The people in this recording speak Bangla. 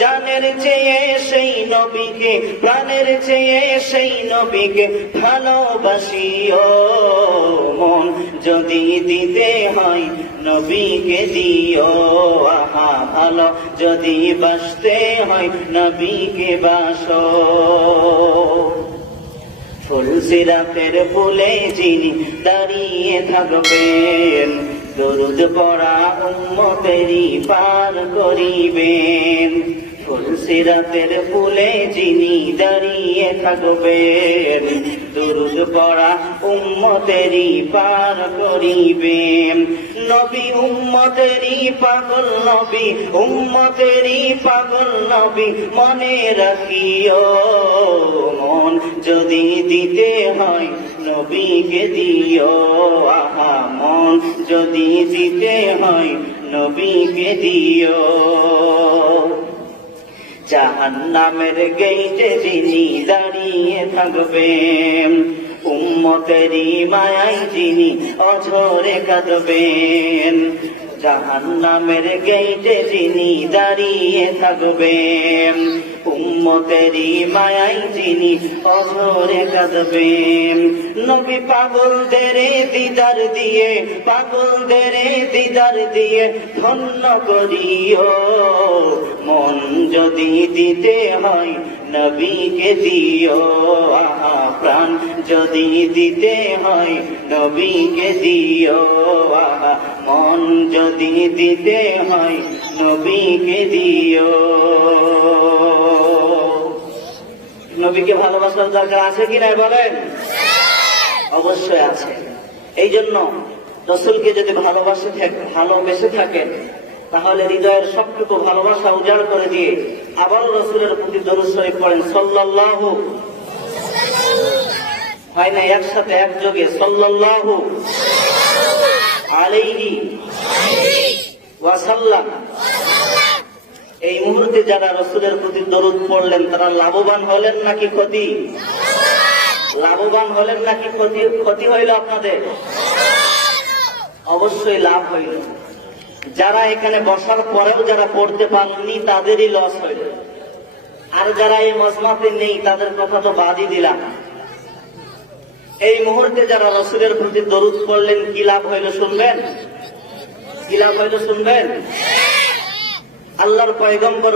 জানের চেয়ে সেই নবীকে, প্রাণের চেয়ে সেই নবীকে ভালোবাসিও মন যদি দিতে হয় নবীকে দিও। আহা ভালো যদি বাসতে হয় নবীকে বাসো। ফুলসিরাতের ফুলে যিনি দাঁড়িয়ে থাকবেন, দরুদ পড়া উম্মতেরই পার করিবেন। ফুলসিরাতের ফুলে যিনি দাঁড়িয়ে থাকবেন, দরুদ পড়া উম্মতেরই পার করিবেন। নবী উম্মতেরই পাগল নবী, উম্মতেরই পাগল নবী মনে রাখিও মন যদি দিতে হয় নবীকে দিও। আহা মন যদি দিতে হয় নবীকে দিও। জাহান্নামের গেইটে যিনি দাঁড়িয়ে থাকবেন, উম্মতেরই মায়ায় যিনি অঝরে কাঁদবেন। জাহান্নামের গেইটে যিনি দাঁড়িয়ে থাকবেন, উম্মতেরই মায়ায় যিনি অঝরে কাঁদবেন। নবী পাগলদের দিদার দিয়ে, পাগলদের দিদার দিয়ে ধন্য করিও মন যদি দিতে হয় নবীকে দিও। আহা প্রাণ যদি দিতে হয় নবীকে দিও। আহা মন যদি দিতে হয় নবীকে দিও। নবীকে ভালোবাসার দরকার আছে কি নাই বলেন? অবশ্যই আছে। এই জন্য রাসূলকে যদি ভালোবেসে থাকেন তাহলে হৃদয়ের সবটুকু ভালোবাসা উজাড় করে দিয়ে আবার রাসূলের প্রতি দরুদ শরীফ পড়েন সাল্লাল্লাহু, হয় না একসাথে একযোগে সাল্লাল্লাহু আলাইহি ওয়াসাল্লাম। এই মুহূর্তে যারা রাসূলের প্রতি দরুদ পড়লেন তারা লাভবান হলেন নাকি ক্ষতি? লাভবান হলেন নাকি ক্ষতি হইল আপনাদের? অবশ্যই লাভ হইল। যারা এখানে বসার পরেও যারা পড়তে পারেননি তাদেরই লস হইল, আর যারা এই মজমাতে নেই তাদের কথা তো বাদই দিলাম। এই মুহূর্তে যারা রাসূলের প্রতি দরুদ পড়লেন কি লাভ হইল শুনবেন? কি লাভ হইল শুনবেন? আল্লাহর পয়গম্বর